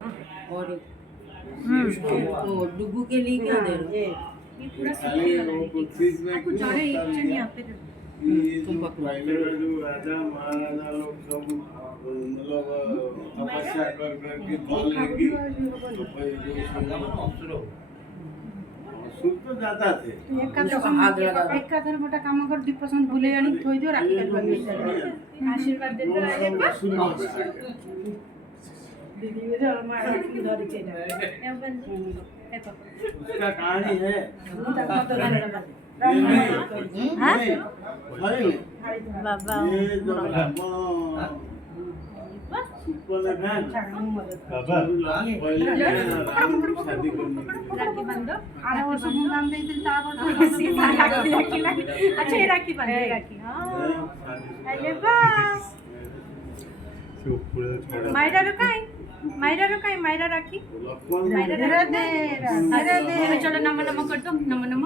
और तो डुगू के लिए क्या दे रहे हो? ये पूरा आपको चाह रहे एक चीज यहाँ पे तुम प्राइवेट जो राजा महाराजा लोग सब मतलब तपस्या कर करके फल लेंगे तो भाई जो सुन तो जाता थे एकाधर गोटा काम कर 2% भूले आनी थोई दियो राखी कर आशीर्वाद देते रहे दीदी मेरे और मां राखी धरी चेना उसका कहानी है बाबा ये जो शादी करने राखी बांधो आरे वर्ष मु बांध देइतिल ता वर्ष अच्छा ये राखी बांध राखी हां अरे वाह मायरा रो मायरा राखी मायरा दे चलो नम नम कर दो नम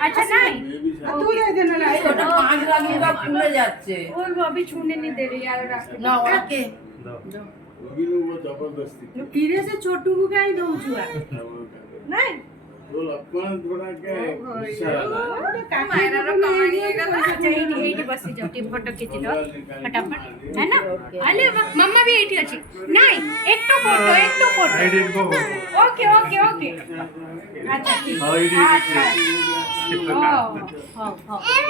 अच्छा नहीं तू दे देना ना छोटा 5 राखी का फूले जाচ্ছে और वो अभी छूने नहीं दे रही यार राखी ना ओके वो जबरदस्ती कीरे से छोटू को काई दऊ छुआ नहीं तो लक्ष्मण थोड़ा क्या मायरा रो कहानी गला चाहिए एठी बसी जाओ टी फोटो खींच लो फटाफट है ना अले मम्मा भी एठी अछि नहीं एक तो फोटो ओके अच्छा ठीक हां